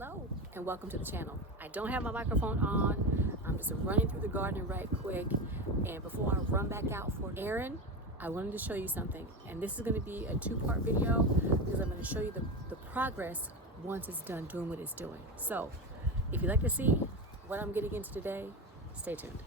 Hello and welcome to the channel. I don't have my microphone on. I'm just running through the garden right quick, and before I run back out for Aaron, I wanted to show you something, and this is going to be a two-part video because I'm going to show you the progress once it's done doing what it's doing. So if you'd like to see what I'm getting into today, stay tuned.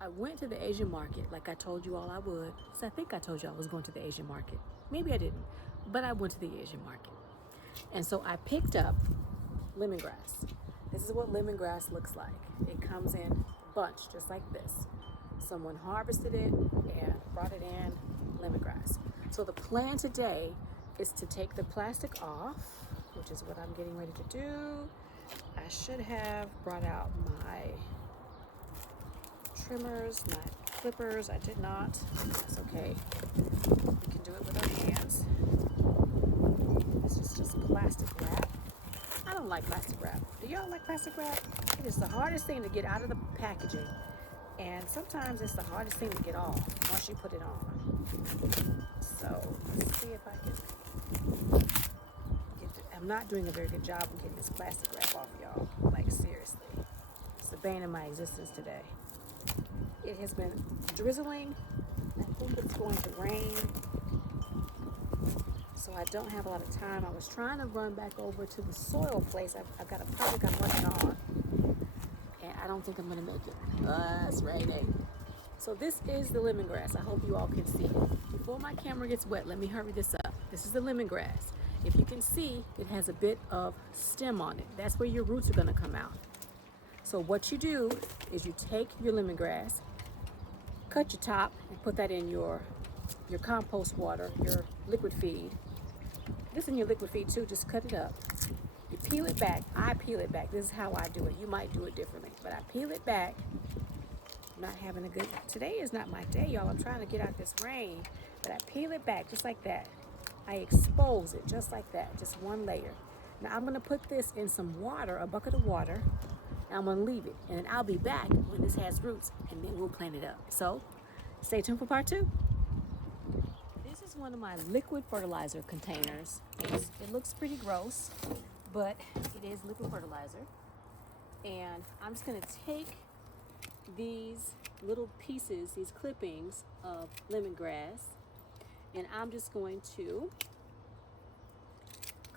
I went to the Asian market like I told you all I would. So I think I told you I was going to the Asian market. Maybe I didn't, but I went to the Asian market. And so I picked up lemongrass. This is what lemongrass looks like. It comes in a bunch, just like this. Someone harvested it and brought it in, lemongrass. So the plan today is to take the plastic off, which is what I'm getting ready to do. I should have brought out my trimmers, my clippers. I did not. That's okay. We can do it with our hands. This is just plastic wrap. I don't like plastic wrap. Do y'all like plastic wrap? It is the hardest thing to get out of the packaging. And sometimes it's the hardest thing to get off once you put it on. So let's see if I can get it. I'm not doing a very good job of getting this plastic wrap off, y'all. Like seriously. It's the bane of my existence today. It has been drizzling. I think it's going to rain. So I don't have a lot of time. I was trying to run back over to the soil place. I've got a project I'm working on. And I don't think I'm going to make it. It's raining. So this is the lemongrass. I hope you all can see it. Before my camera gets wet, let me hurry this up. This is the lemongrass. If you can see, it has a bit of stem on it. That's where your roots are going to come out. So what you do is you take your lemongrass, cut your top, and put that in your compost water, your liquid feed. This in your liquid feed too, just cut it up. You peel it back. I peel it back. This is how I do it. You might do it differently, but I peel it back. I'm not having a good, today is not my day, y'all. I'm trying to get out this rain, but I peel it back just like that. I expose it just like that, just one layer. Now I'm gonna put this in some water, a bucket of water. I'm going to leave it, and then I'll be back when this has roots, and then we'll plant it up. So stay tuned for part 2. This is one of my liquid fertilizer containers. It looks pretty gross, but it is liquid fertilizer. And I'm just going to take these little pieces, these clippings of lemongrass, and I'm just going to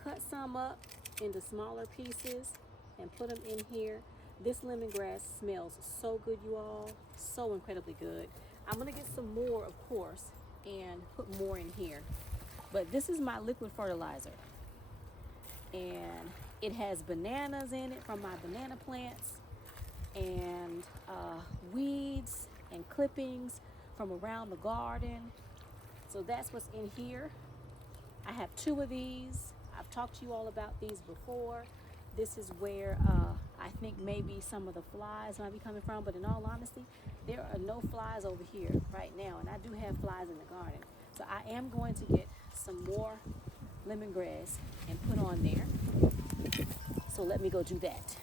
cut some up into smaller pieces and put them in here. This lemongrass smells so good, you all. So incredibly good. I'm gonna get some more, of course, and put more in here. But this is my liquid fertilizer. And it has bananas in it from my banana plants, and weeds and clippings from around the garden. So that's what's in here. I have 2 of these. I've talked to you all about these before. This is where I think maybe some of the flies might be coming from, but in all honesty, there are no flies over here right now, and I do have flies in the garden. So I am going to get some more lemongrass and put on there. So let me go do that.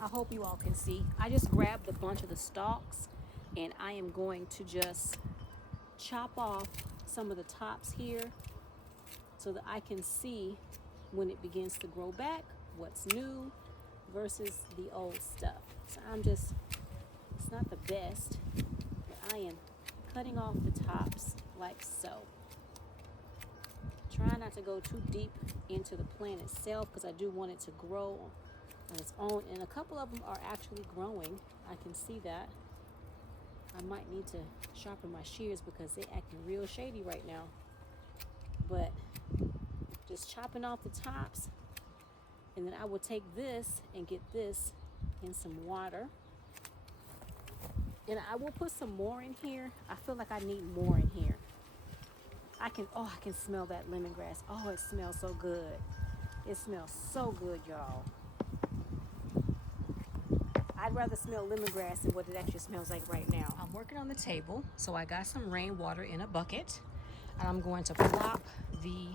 I hope you all can see. I just grabbed a bunch of the stalks, and I am going to just chop off some of the tops here so that I can see when it begins to grow back, what's new versus the old stuff. So it's not the best, but I am cutting off the tops like so. Try not to go too deep into the plant itself because I do want it to grow on its own. And a couple of them are actually growing. I can see that. I might need to sharpen my shears because they're acting real shady right now. But just chopping off the tops, and then I will take this and get this in some water, and I will put some more in here. I feel like I need more in here. I can smell that lemongrass. Oh, it smells so good. It smells so good, y'all. I'd rather smell lemongrass than what it actually smells like right now. I'm working on the table, so I got some rainwater in a bucket, and I'm going to plop the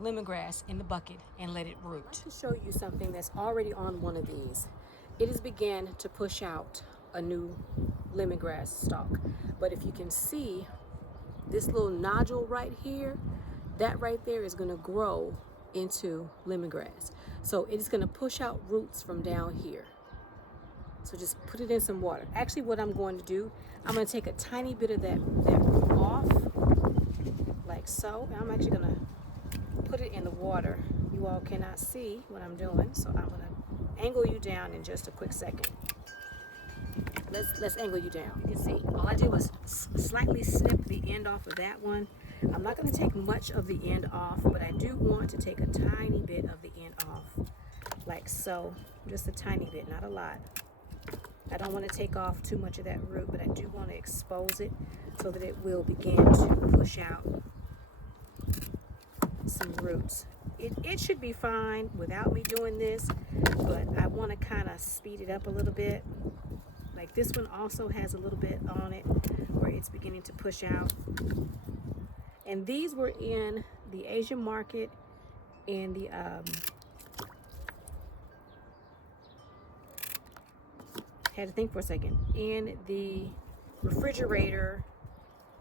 lemongrass in the bucket and let it root. I'd like to show you something that's already on one of these. It has began to push out a new lemongrass stalk. But if you can see this little nodule right here, that right there is going to grow into lemongrass. So it's going to push out roots from down here. So just put it in some water. Actually, what I'm going to do, I'm going to take a tiny bit of that root off, like so. And I'm actually going to put it in the water. You all cannot see what I'm doing, so I'm going to angle you down in just a quick second. Let's angle you down. You can see all I did was slightly snip the end off of that one. I'm not going to take much of the end off, but I do want to take a tiny bit of the end off, like so. Just a tiny bit, not a lot. I don't want to take off too much of that root, but I do want to expose it so that it will begin to push out some roots. It should be fine without me doing this, but I want to kind of speed it up a little bit. Like this one also has a little bit on it where it's beginning to push out. And these were in the Asian market, in the had to think for a second, in the refrigerator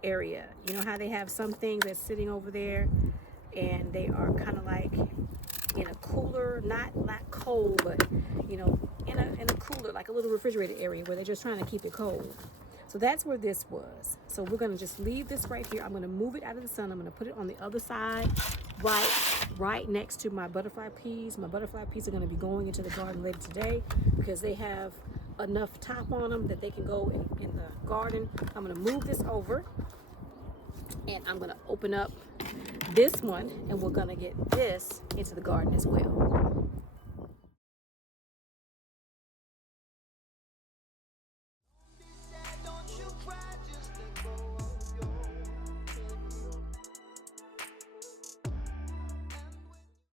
area. You know how they have some things that's sitting over there and they are kind of like in a cooler, not cold, but you know, in a cooler, like a little refrigerator area where they're just trying to keep it cold. So that's where this was. So we're going to just leave this right here. I'm going to move it out of the sun. I'm going to put it on the other side, right next to my butterfly peas. My butterfly peas are going to be going into the garden later today because they have enough top on them that they can go in the garden. I'm going to move this over and I'm going to open up this one and we're going to get this into the garden as well.